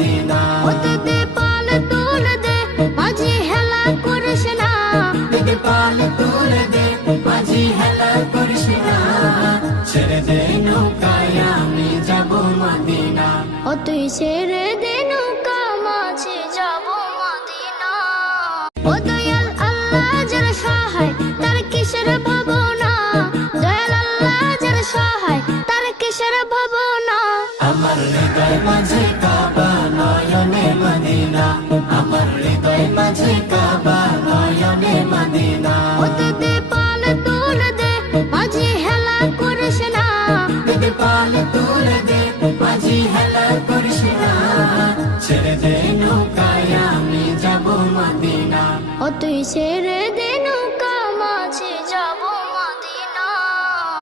Medina. ওতে দে পাল তুলে দে মাঝি হেলা করিস না, দে পাল তুলে দে মাঝি হেলা করিস না, ছেড়ে দে নৌকায় আমি যাব মদিনা। ও তুই ছেড়ে দে নৌকা মাঝি যাব মদিনা। ও দয়াল আল্লাহ যার সহায় তার কিসের ভাবনা, দয়াল আল্লাহ যার সহায় তার কিসের ভাবনা। আমার হৃদয় মাঝে কাবা নয়নে মদিনা, আমার হৃদয় মাঝে কাবা নয়নে মদিনা। ওতে দে পাল তুলে দে মাঝি হেলা করিস না, দে পাল তুলে দে মাঝি হেলা করিস না, ছেড়ে দে নৌকায় আমি যাব মদিনা। ও তুই ছেড়ে দে